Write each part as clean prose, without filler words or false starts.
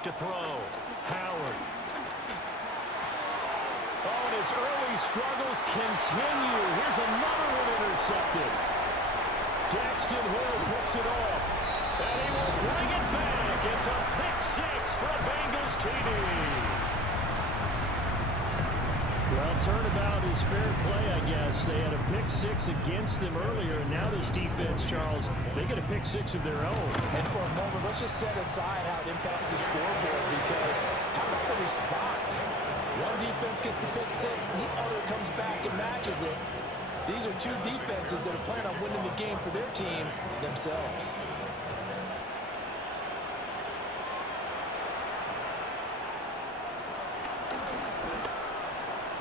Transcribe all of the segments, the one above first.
back to throw. Howard. Oh, and his early struggles continue. Here's another one intercepted. Daxton Hill picks it off. And he will bring it back. It's a pick six for a Bengals TD. Well, turnabout is fair play, I guess. They had a pick six against them earlier, and now this defense, Charles, they get a pick six of their own. And for a moment, let's just set aside how it impacts the scoreboard, because how about the response? One defense gets the pick six, the other comes back and matches it. These are two defenses that are planning on winning the game for their teams themselves.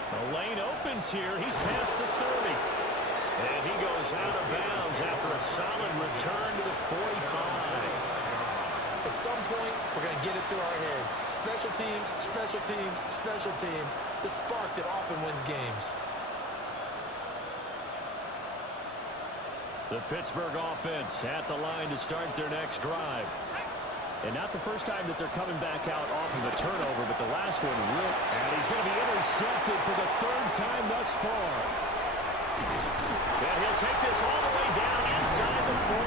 The lane opens here. He's past the 30. And he goes out of bounds after a solid return to the 45. At some point, we're going to get it through our heads. Special teams, special teams, special teams. The spark that often wins games. The Pittsburgh offense at the line to start their next drive. And not the first time that they're coming back out off of a turnover, but the last one will. And he's going to be intercepted for the third time thus far. And he'll take this all the way down inside the 40.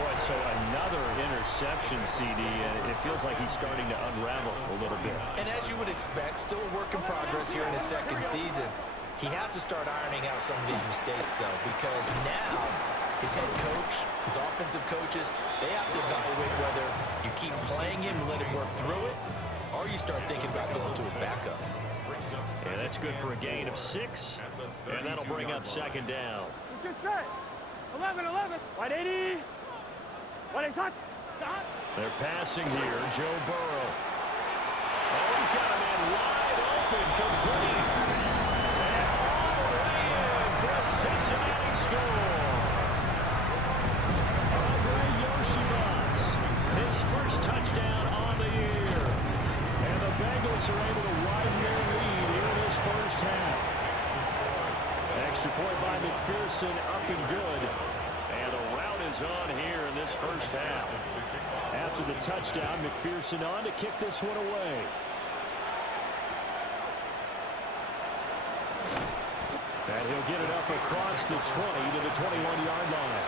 Boy, so another interception, CD, and it feels like he's starting to unravel a little bit. And as you would expect, still a work in progress here in his second season. He has to start ironing out some of these mistakes, though, because now his head coach, his offensive coaches, they have to evaluate whether you keep playing him and let him work through it, or you start thinking about going to his backup. And that's good for a gain of 6, and that'll bring up second down. Let's get set. 11, 11. 180. What is hot? They're passing here. Joe Burrow. Oh, he's got a man wide open, complete. And all the way in for a Cincinnati score. Andre Yoshibas, his first touchdown on the year. And the Bengals are able to widen their lead here in this first half. Extra point by McPherson, up and good. And the rout is on here in this first half. After the touchdown, McPherson on to kick this one away. And he'll get it up across the 20 to the 21-yard line.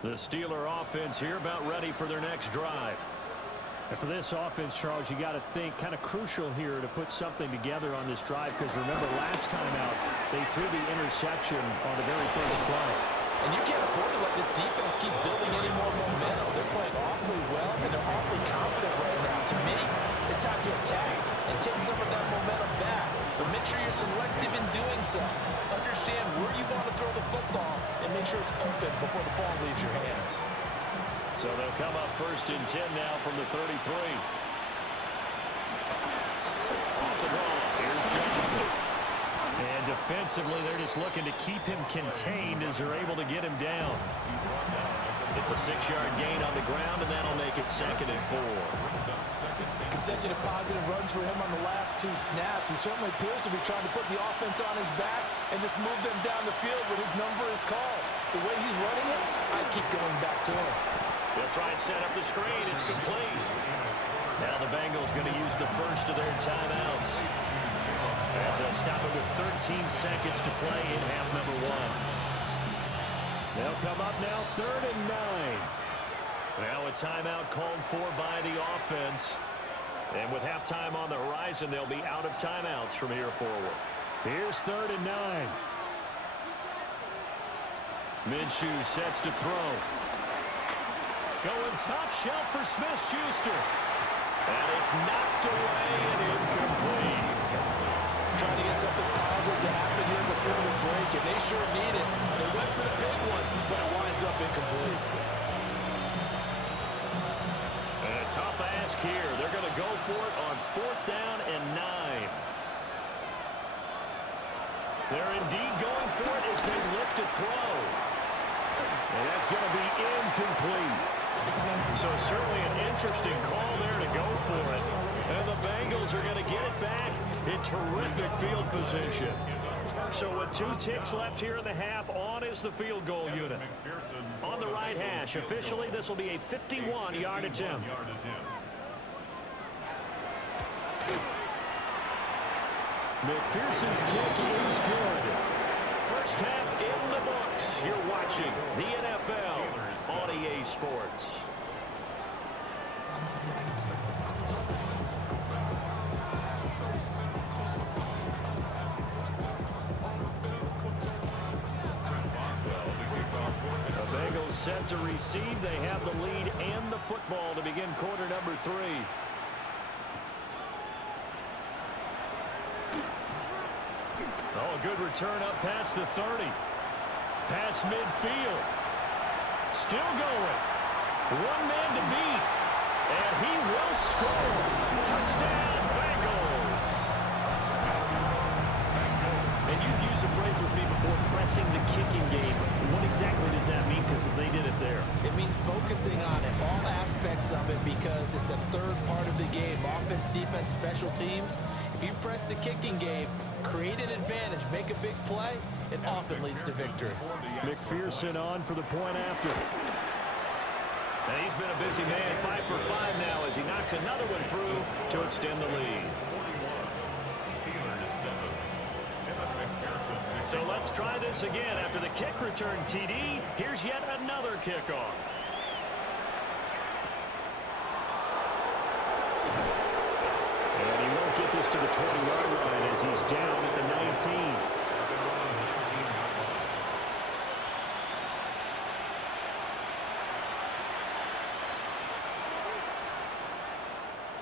The Steeler offense here about ready for their next drive. And for this offense, Charles, you got to think kind of crucial here to put something together on this drive, because remember last time out they threw the interception on the very first play. And you can't afford to let this defense keep building any more momentum. They're playing awfully well, and they're awfully confident right now. To me, it's time to attack and take some of that momentum back. But make sure you're selective in doing so. Understand where you want to throw the football and make sure it's open before the ball leaves your hands. So they'll come up 1st and 10 now from the 33. Off the ball, here's Johnson. And defensively, they're just looking to keep him contained as they're able to get him down. It's a 6-yard gain on the ground, and that'll make it 2nd and 4. Consecutive positive runs for him on the last 2 snaps. He certainly appears to be trying to put the offense on his back and just move them down the field when his number is called. The way he's running it, I keep going back to him. They'll try and set up the screen. It's complete. Now the Bengals going to use the first of their timeouts, as they'll stop it with 13 seconds to play in half number 1. They'll come up now 3rd and 9. Now a timeout called for by the offense. And with halftime on the horizon, they'll be out of timeouts from here forward. Here's 3rd and 9. Minshew sets to throw. Going top shelf for Smith-Schuster. And it's knocked away and incomplete. Trying to get something positive to happen here before the break, and they sure need it. They went for the big one, but it winds up incomplete. And a tough ask here. They're going to go for it on 4th down and 9. They're indeed going for it as they look to throw. And that's going to be incomplete. So certainly an interesting call there to go for it. And the Bengals are going to get it back in terrific field position. So with 2 ticks left here in the half, on is the field goal unit. On the right hash, officially this will be a 51-yard attempt. McPherson's kick is good. First half in the books. You're watching the NFL on EA Sports. The Bengals set to receive. They have the lead and the football to begin quarter number 3. Oh, a good return up past the 30. Past midfield. Still going. One man to beat. And he will score. Touchdown, Bengals. And you've used the phrase with me before, pressing the kicking game. What exactly does that mean? Because they did it there. It means focusing on it, all aspects of it, because it's the 3rd part of the game. Offense, defense, special teams. If you press the kicking game, create an advantage, make a big play, it often leads to victory. McPherson on for the point after. And he's been a busy man, 5 for 5 now as he knocks another one through to extend the lead. So let's try this again. After the kick return TD, here's yet another kickoff. And he won't get this to the 20-yard line as he's down at the 19.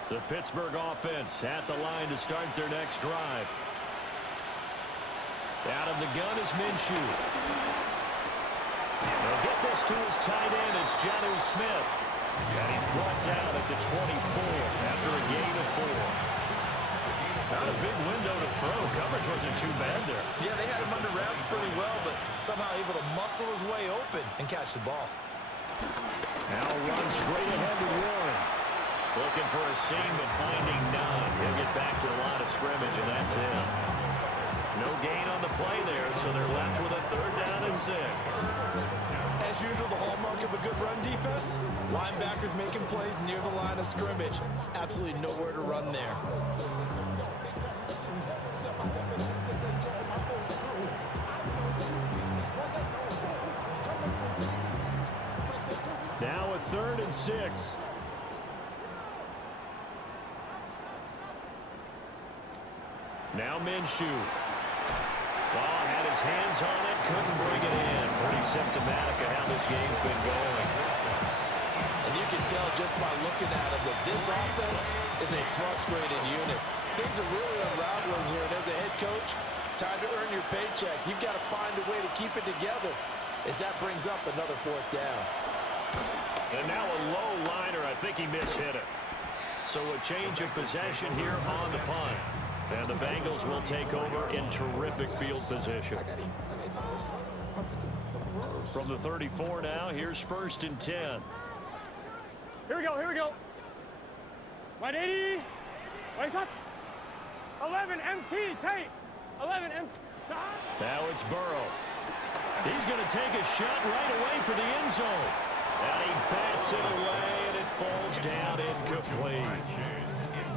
The Pittsburgh offense at the line to start their next drive. Out of the gun is Minshew. They'll get this to his tight end. It's Jonnu Smith. And he's brought down at the 24 after a gain of 4. Not a big window to throw. Coverage wasn't too bad there. Yeah, they had him under wraps pretty well, but somehow able to muscle his way open and catch the ball. Now run straight ahead to Warren. Looking for a seam, but finding none. He'll get back to the line of scrimmage, and that's it. No gain on the play there, so they're left with a 3rd down and 6. As usual, the hallmark of a good run defense, linebackers making plays near the line of scrimmage. Absolutely nowhere to run there. Now a 3rd and 6. Now Minshew. Ball had his hands on it, couldn't bring it in. Pretty symptomatic of how this game's been going. And you can tell just by looking at him that this offense is a frustrated unit. Things are really unraveling here, and as a head coach, time to earn your paycheck. You've got to find a way to keep it together as that brings up another 4th down. And now a low liner. I think he mishit it. So a change of possession here on the punt. And the Bengals will take over in terrific field position. From the 34 now, here's 1st and 10. Here we go, here we go. 180. Wait up. 11 MT, tight. 11 MT. Now it's Burrow. He's going to take a shot right away for the end zone. And he bats it away, and it falls down incomplete.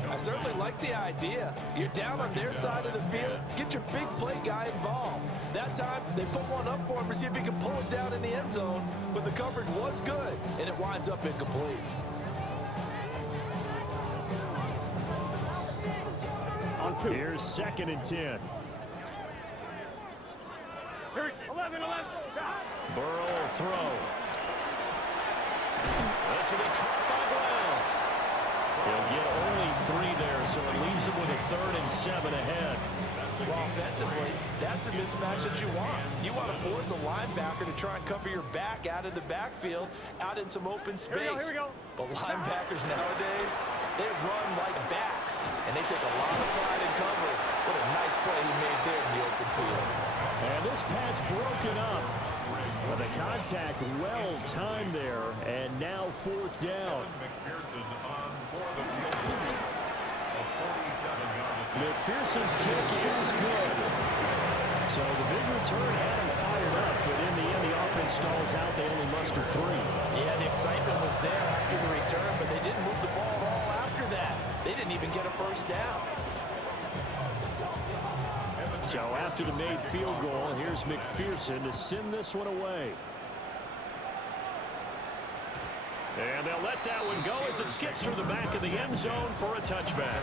I certainly like the idea. You're down on their side of the field. Get your big play guy involved. That time, they put one up for him to see if he can pull it down in the end zone. But the coverage was good, and it winds up incomplete. On 2. Here's 2nd and 10. Here, 11. Burrow will throw. This will be caught by Brown. He'll get only 3 there, so it leaves him with a 3rd and 7 ahead. Well, offensively, that's the mismatch that you want. You want to force a linebacker to try and cover your back out of the backfield, out in some open space. Here we go. But linebackers nowadays, they run like backs, and they take a lot of pride in cover. What a nice play he made there in the open field. And this pass broken up. Well, the contact well timed there, and now 4th down. McPherson's kick is good. So the big return had him fired up, but in the end, the offense stalls out. They only muster 3. Yeah, the excitement was there after the return, but they didn't move the ball at all after that. They didn't even get a 1st down. So after the made field goal, here's McPherson to send this one away. And they'll let that one go as it skips through the back of the end zone for a touchback.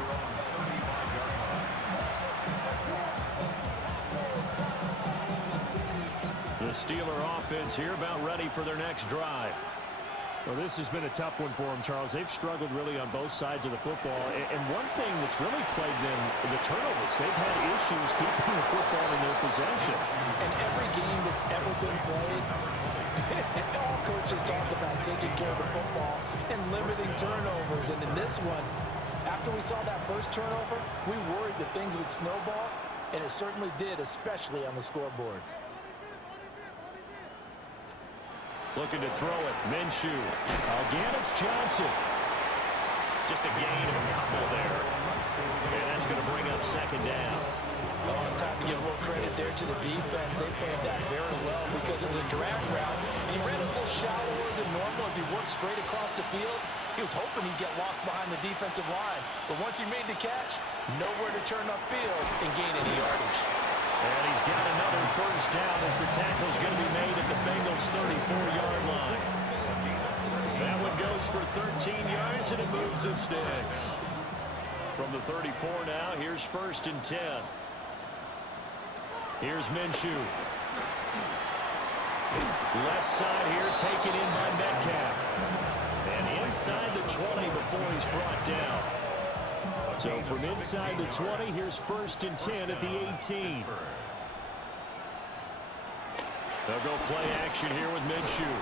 The Steeler offense here about ready for their next drive. Well, this has been a tough one for them, Charles. They've struggled really on both sides of the football. And one thing that's really plagued them, the turnovers. They've had issues keeping the football in their possession. In every game that's ever been played, all coaches talk about taking care of the football and limiting turnovers. And in this one, after we saw that first turnover, we worried that things would snowball, and it certainly did, especially on the scoreboard. Looking to throw it. Minshew. Again, it's Johnson. Just a gain of a couple there. And that's going to bring up 2nd down. Oh, it's time to give a little credit there to the defense. They played that very well because it was a drag route. And he ran a little shallower than normal as he worked straight across the field. He was hoping he'd get lost behind the defensive line. But once he made the catch, nowhere to turn upfield and gain any yardage. And he's got another 1st down as the tackle's going to be made at the Bengals' 34-yard line. That one goes for 13 yards, and it moves the sticks. From the 34 now, here's 1st and 10. Here's Minshew. Left side here taken in by Metcalf. And inside the 20 before he's brought down. So from inside the 20, here's 1st and 10 at the 18. They'll go play action here with Minshew.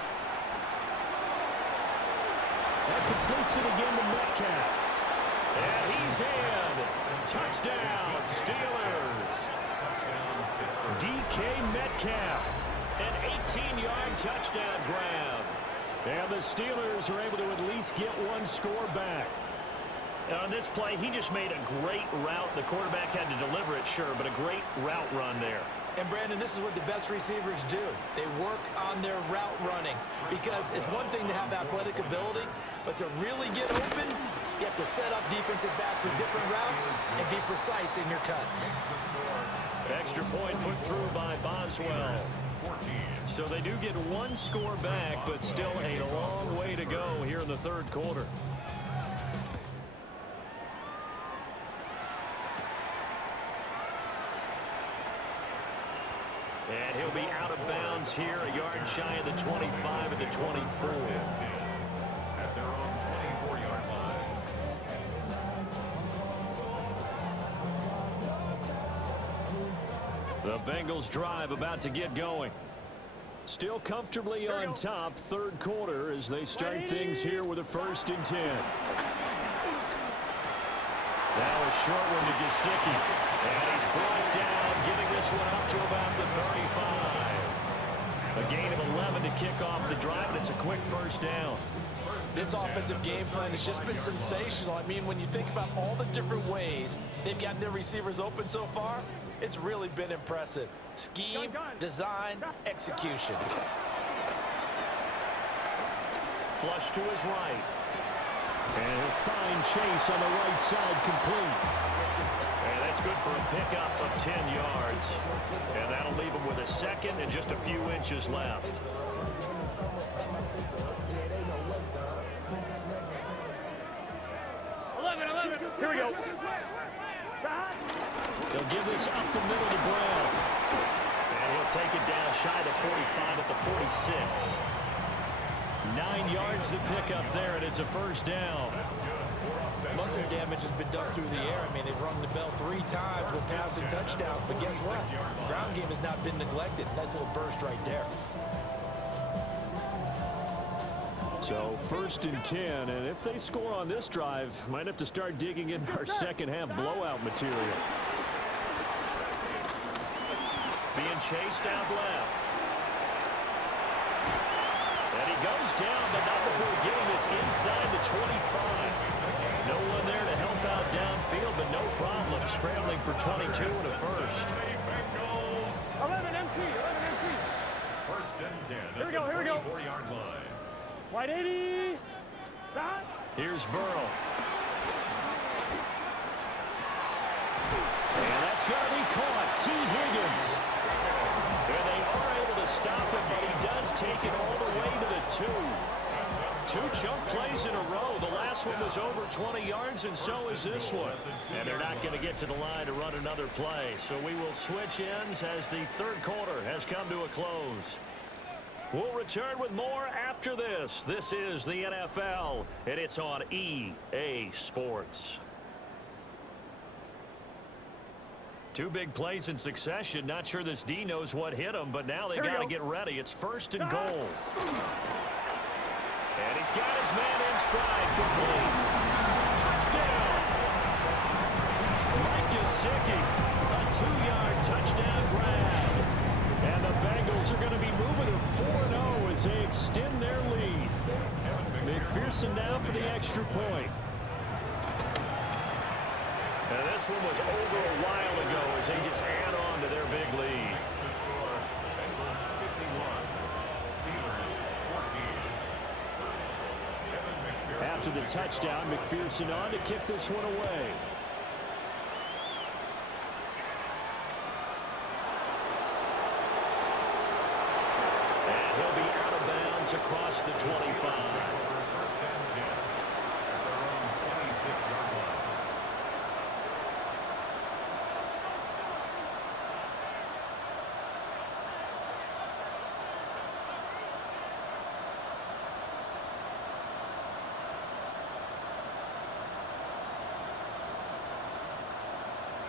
That completes it again to Metcalf. And he's in. Touchdown, Steelers. DK Metcalf. An 18-yard touchdown grab. And the Steelers are able to at least get one score back. On this play, he just made a great route. The quarterback had to deliver it, sure, but a great route run there. And, Brandon, this is what the best receivers do. They work on their route running because it's one thing to have athletic ability, but to really get open, you have to set up defensive backs with different routes and be precise in your cuts. Extra point put through by Boswell. So they do get one score back, but still a long way to go here in the 3rd quarter. And he'll be out of bounds here, a yard shy of the 25 at the 24. At their own 24-yard line. The Bengals drive about to get going. Still comfortably on top, 3rd quarter as they start things here with a 1st and 10. Now a short one to Gesicki. And he's brought down, getting this one up to about the 35. A gain of 11 to kick off the drive, and it's a quick first down. This offensive game plan has just been sensational. I mean, when you think about all the different ways they've gotten their receivers open so far, it's really been impressive. Scheme, design, execution. Flush to his right. And he'll find Chase on the right side, complete. And that's good for a pickup of 10 yards. And that'll leave him with a second and just a few inches left. Here we go. They'll give this up the middle to Brown. And he'll take it down shy of 45 at the 46. 9 yards to pick up there, and it's a first down. Most of their damage has been done through the air. I mean, they've rung the bell 3 times with passing touchdowns, but guess what? The ground game has not been neglected. Nice little burst right there. So first and 10, and if they score on this drive, might have to start digging in our second half blowout material. Being chased out left. And he goes down, but not before getting this inside the 25. No one there to help out downfield, but no problem. Scrambling for 22 and a first. 11 MT, 11 MT. First and 10. Here we go, here we go. 24-yard line. Wide 80. Back. Here's Burrow. And that's going to be caught. T. Higgins. And they are able to stop him, but he does take it all the way to the 2. 2 chunk plays in a row. The last one was over 20 yards, and so is this one. And they're not going to get to the line to run another play. So we will switch ends as the third quarter has come to a close. We'll return with more after this. This is the NFL, and it's on EA Sports. 2 big plays in succession. Not sure this D knows what hit him, but now they got to get ready. It's first and goal. And he's got his man in stride, complete. Touchdown! Mike Gesicki, a 2-yard touchdown grab. And the Bengals are going to be moving to 4-0 as they extend their lead. McPherson now for the extra point. And this one was over a while ago as they just add on to their big lead. The score, Bengals 51, Steelers 14. After the touchdown, McPherson on to kick this one away. And he'll be out of bounds across the 25. First and 10 at their own 26-yard line.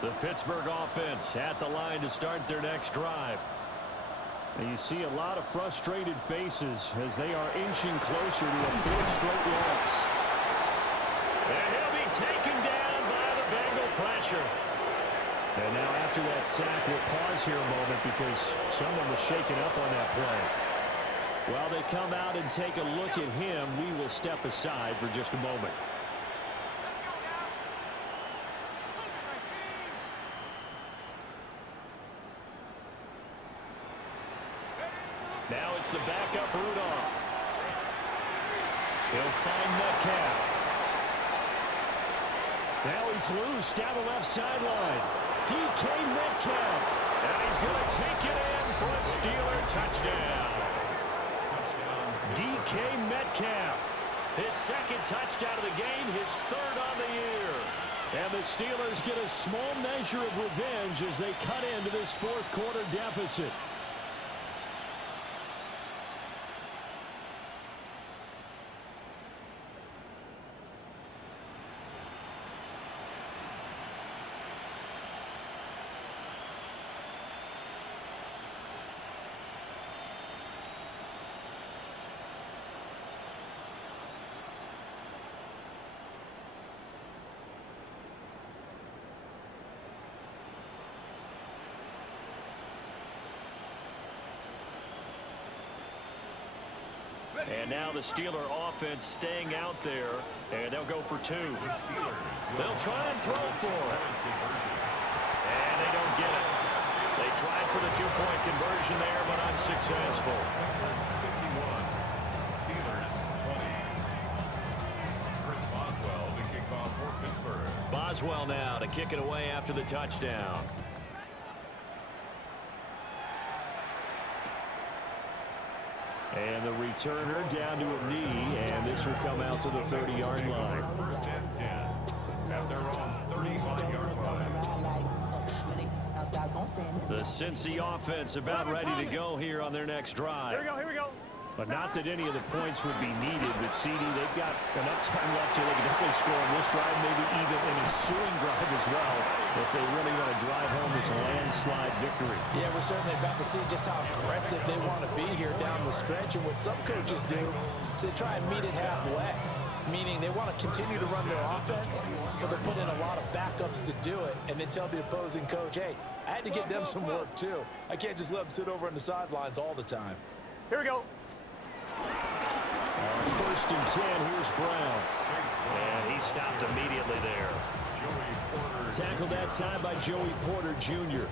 The Pittsburgh offense at the line to start their next drive. And you see a lot of frustrated faces as they are inching closer to a 4th straight loss. And he'll be taken down by the Bengal pressure. And now after that sack, we'll pause here a moment because someone was shaken up on that play. While they come out and take a look at him, we will step aside for just a moment. Now it's the backup Rudolph. He'll find Metcalf. Now he's loose down the left sideline. DK Metcalf. And he's going to take it in for a Steeler touchdown. DK Metcalf. His 2nd touchdown of the game, his 3rd on the year. And the Steelers get a small measure of revenge as they cut into this 4th quarter deficit. And now the Steeler offense staying out there, and they'll go for 2. They'll try and throw for it. And they don't get it. They tried for the 2-point conversion there, but unsuccessful. Steelers 20. Chris Boswell to kick off for Pittsburgh. Boswell now to kick it away after the touchdown. And the returner down to a knee, and this will come out to the 30-yard line. First and 10 at their own 35-yard line. The Cincy offense about ready to go here on their next drive. Here we go. But not that any of the points would be needed. But CD, they've got enough time left here. They can definitely score on this drive, maybe even an ensuing drive as well, if they really want to drive home this landslide victory. Yeah, we're certainly about to see just how aggressive they want to be here down the stretch. And what some coaches do is they try and meet it halfway, meaning they want to continue to run their offense, but they'll put in a lot of backups to do it, and then tell the opposing coach, hey, I had to get them some work too. I can't just let them sit over on the sidelines all the time. Here we go. First and 10, here's Brown. And he stopped immediately there. Tackled that time by Joey Porter Jr.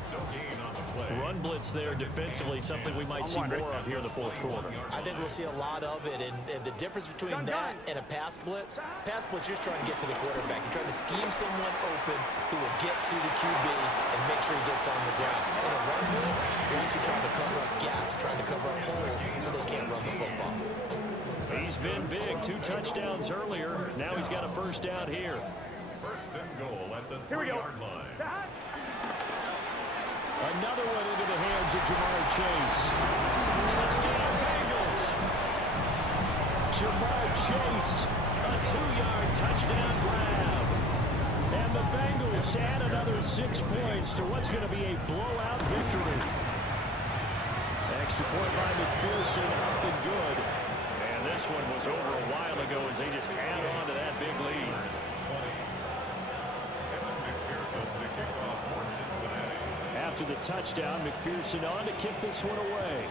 Run blitz there defensively, something we might see more of here in the fourth quarter. I think we'll see a lot of it, and the difference between that and a pass blitz, you're trying to get to the quarterback. You're trying to scheme someone open who will get to the QB and make sure he gets on the ground. In a run blitz, you're actually trying to cover up gaps, trying to cover up holes so they can't run the football. He's been big, 2 touchdowns earlier. Now he's got a first down here. First and goal at the 3-yard line. Another one into the hands of Jamar Chase. Touchdown Bengals. Jamar Chase, a 2-yard touchdown grab. And the Bengals add another 6 points to what's going to be a blowout victory. Extra point by McPherson, up and good. And this one was over a while ago as they just add on to that big lead. After the touchdown, McPherson on to kick this one away.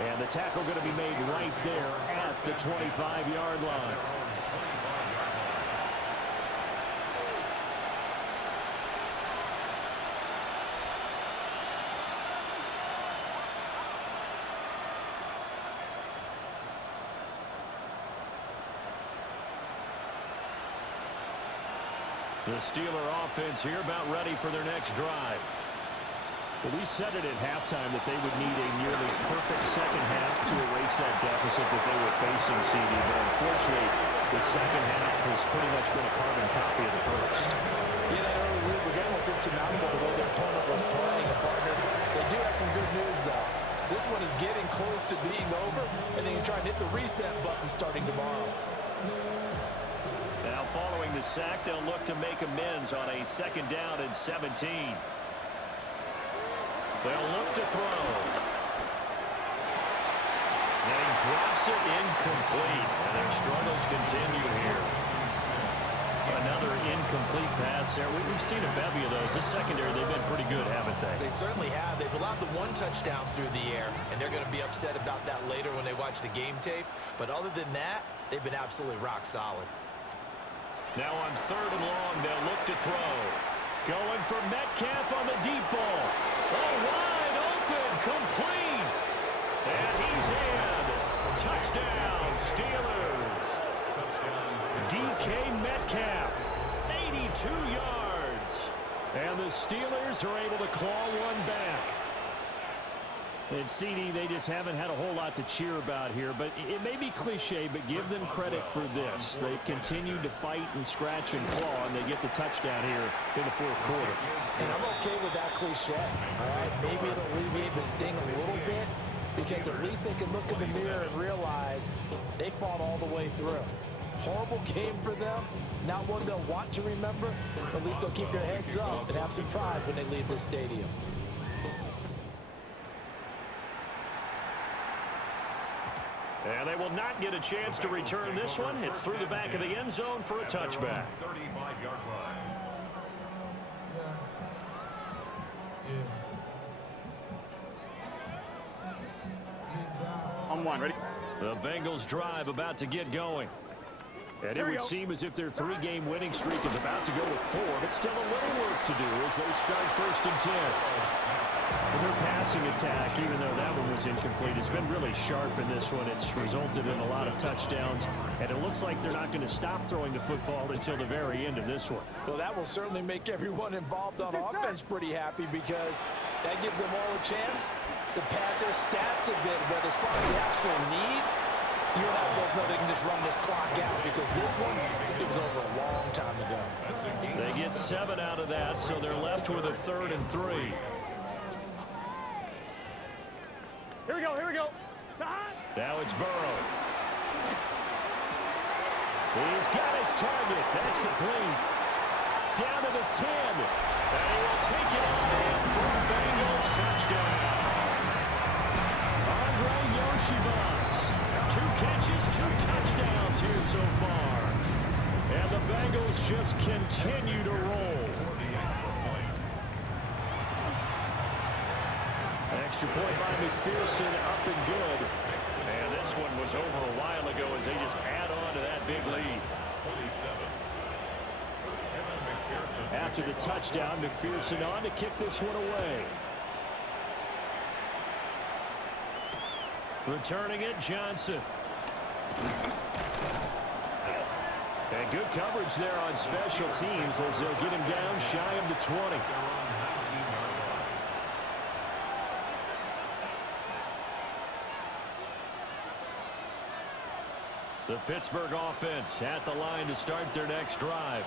And the tackle going to be made right there at the 25-yard line. The Steeler offense here about ready for their next drive. Well, we said it at halftime that they would need a nearly perfect second half to erase that deficit that they were facing, CD. But unfortunately, the second half has pretty much been a carbon copy of the first. Yeah, that early lead was almost insurmountable the way their opponent was playing, partner. They do have some good news, though. This one is getting close to being over, and they can try and hit the reset button starting tomorrow. Now, following the sack, they'll look to make amends on a 2nd down and 17. They'll look to throw. And he drops it incomplete. And their struggles continue here. Another incomplete pass there. We've seen a bevy of those. This secondary, they've been pretty good, haven't they? They certainly have. They've allowed the 1 touchdown through the air, and they're going to be upset about that later when they watch the game tape. But other than that, they've been absolutely rock solid. Now on 3rd and long, they'll look to throw. Going for Metcalf on the deep ball. Oh, wide open, complete. And he's in. Touchdown, Steelers. DK Metcalf, 82 yards. And the Steelers are able to claw one back. And CD, they just haven't had a whole lot to cheer about here, but it may be cliche, but give them credit for this. They've continued to fight and scratch and claw, and they get the touchdown here in the 4th quarter. And I'm okay with that cliche, all right? Maybe it'll alleviate the sting a little bit, because at least they can look in the mirror and realize they fought all the way through. Horrible game for them, not one they'll want to remember, but at least they'll keep their heads up and have some pride when they leave the stadium. And they will not get a chance to return this one. It's through the back of the end zone for a touchback. 35-yard line. 1-1. Ready? The Bengals drive about to get going. And it would seem as if their 3-game winning streak is about to go to 4, but still a little work to do as they start 1st and 10. Well, their passing attack, even though that one was incomplete, has been really sharp in this one. It's resulted in a lot of touchdowns, and it looks like they're not going to stop throwing the football until the very end of this one. Well, that will certainly make everyone involved on offense pretty happy because that gives them all a chance to pad their stats a bit. But as far as the actual need, you and I both know they can just run this clock out because this one, it was over a long time ago. They get 7 out of that, so they're left with a 3rd and 3. Here we go. Here we go. Now it's Burrow. He's got his target. That's complete. Down to the 10. And he will take it on in for a Bengals touchdown. Andre Yoshibas. 2 catches, 2 touchdowns here so far. And the Bengals just continue to roll. Extra point by McPherson, up and good. And this one was over a while ago as they just add on to that big lead. After the touchdown, McPherson on to kick this one away. Returning it, Johnson. And good coverage there on special teams as they'll get him down shy of the 20. The Pittsburgh offense at the line to start their next drive.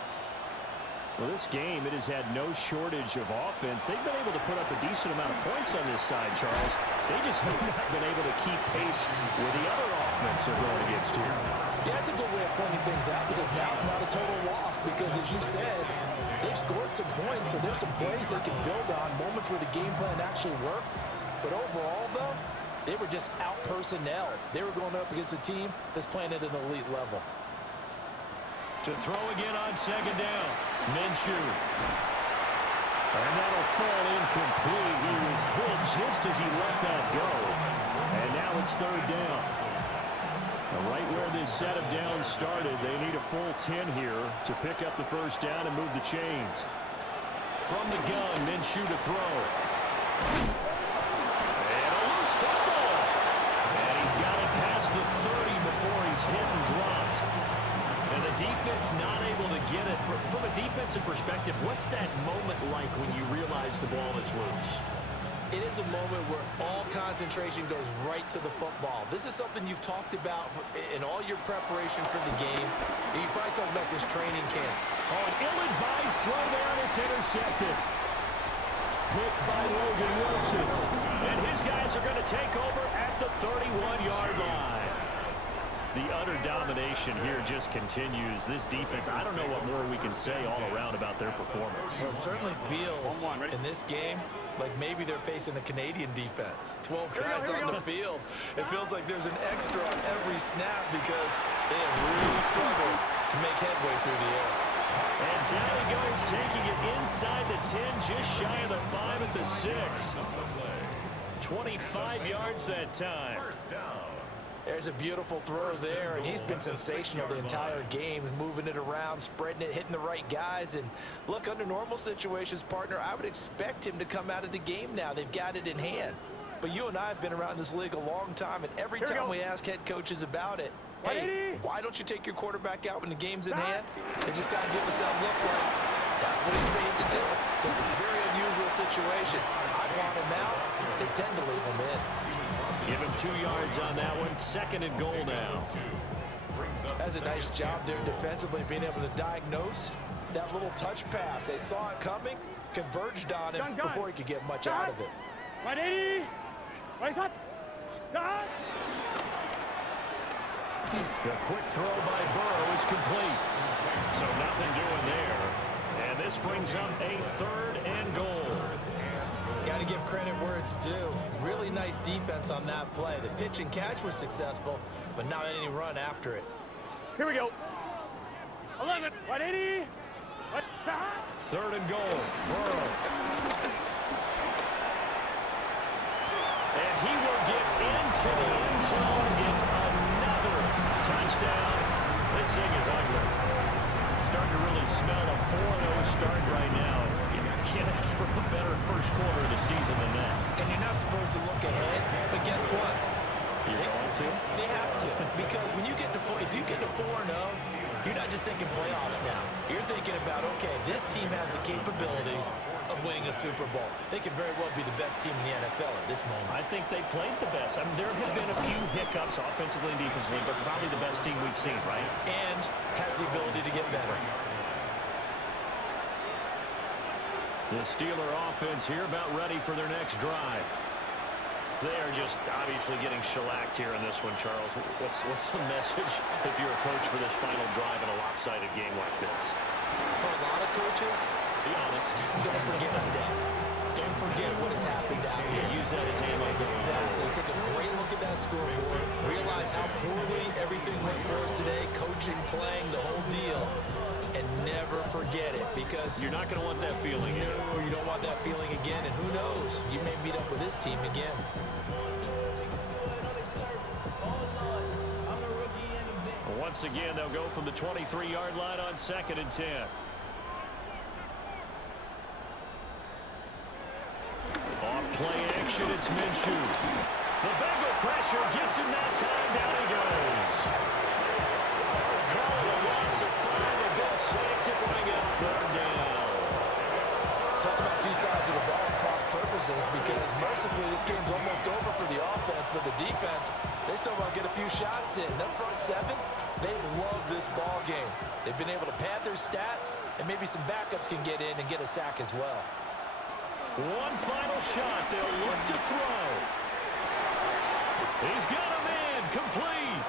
Well, this game, it has had no shortage of offense. They've been able to put up a decent amount of points on this side, Charles. They just have not been able to keep pace with the other offense they're going against here. Yeah, it's a good way of pointing things out because now it's not a total loss because, as you said, they've scored some points, so there's some plays they can build on, moments where the game plan actually worked. But overall, though, they were just out-personnel. They were going up against a team that's playing at an elite level. To throw again on 2nd down, Minshew. And that'll fall incomplete. He was hit just as he let that go. And now it's 3rd down. Now right where this set of downs started, they need a full 10 here to pick up the 1st down and move the chains. From the gun, Minshew to throw. And a loose football. And he's got it past the 30 before he's hit and dropped. And the defense not able to get it. From a defensive perspective, what's that moment like when you realize the ball is loose? It is a moment where all concentration goes right to the football. This is something you've talked about in all your preparation for the game. You probably talked about this training camp. Oh, an ill-advised throw there, and it's intercepted. Picked by Logan Wilson. And his guys are going to take over at the 31-yard line. The utter domination here just continues. This defense, I don't know what more we can say all around about their performance. Well, it certainly feels in this game like maybe they're facing a Canadian defense. 12 guys on the field. It feels like there's an extra on every snap because they have really struggled to make headway through the air. And down he goes, taking it inside the 10, just shy of the 5 at the 6. 25 yards that time. There's a beautiful throw there, and he's been sensational the entire game, moving it around, spreading it, hitting the right guys. And look, under normal situations, partner, I would expect him to come out of the game now. They've got it in hand. But you and I have been around this league a long time, and every time we ask head coaches about it, hey, why don't you take your quarterback out when the game's in hand? They just got to give us that look like that's what he's paid to do. So it's a very unusual situation. I want him out. They tend to leave him in. Give him 2 yards on that one. 2nd and goal now. That's a nice job there defensively, being able to diagnose that little touch pass. They saw it coming, converged on him before he could get much out of it. 180. Right shot. The quick throw by Burrow is complete. So nothing doing there. And this brings up a 3rd and goal. Got to give credit where it's due. Really nice defense on that play. The pitch and catch was successful, but not any run after it. Here we go. 11. 180. 3rd and goal. Burrow. And he will get into the end zone. It's another touchdown. This thing is ugly. Starting to really smell a 4-0 start right now. You can't ask for a better first quarter of the season than that. And you're not supposed to look ahead, but guess what? You're going to? They have to, because when you get to if you get to 4-0, you're not just thinking playoffs now. You're thinking about, okay, this team has the capabilities of winning a Super Bowl. They could very well be the best team in the NFL at this moment. I think they played the best. I mean, there have been a few hiccups offensively and defensively, but probably the best team we've seen, right? And has the ability to get better. The Steeler offense here about ready for their next drive. They are just obviously getting shellacked here in this one, Charles. What's the message if you're a coach for this final drive in a lopsided game like this? For a lot of coaches, Be honest. don't forget today. Don't forget what has happened out here. Use that as ammo. Exactly. Take a great look at that scoreboard. Realize how poorly everything went for us today. Coaching, playing, the whole deal. And never forget it, because You're not going to want that feeling. no, you don't want that feeling again. And who knows? You may meet up with this team again. Once again, they'll go from the 23-yard line on 2nd and 10. Off play action, it's Minshew. The Bengal pressure gets him that time. Down he goes. Call it a loss of 5. They've been safe to bring up 3rd down. Talk about two sides of the ball at cross purposes, because mercifully this game's almost over for the offense, but the defense, they still want to get a few shots in. That front seven, they've loved this ball game. They've been able to pad their stats, and maybe some backups can get in and get a sack as well. One final shot. They'll look to throw. He's got a man. Complete.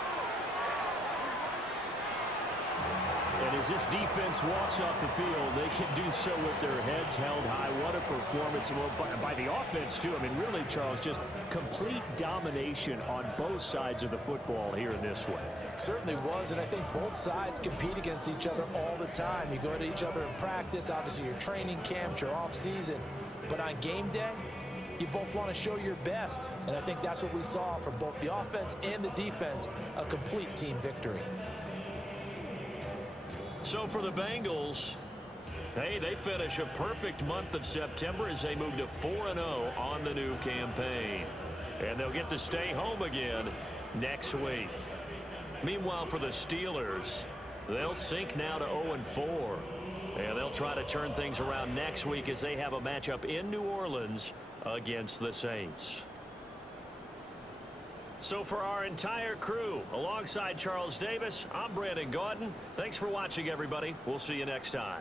And as this defense walks off the field, they can do so with their heads held high. What a performance by the offense, too. I mean, really, Charles, just complete domination on both sides of the football here in this one. Certainly was, and I think both sides compete against each other all the time. You go to each other in practice, obviously your training camps, your off-season. But on game day, you both want to show your best. And I think that's what we saw from both the offense and the defense, a complete team victory. So for the Bengals, hey, they finish a perfect month of September as they move to 4-0 on the new campaign. And they'll get to stay home again next week. Meanwhile, for the Steelers, they'll sink now to 0-4. And they'll try to turn things around next week as they have a matchup in New Orleans against the Saints. So for our entire crew, alongside Charles Davis, I'm Brandon Gaudin. Thanks for watching, everybody. We'll see you next time.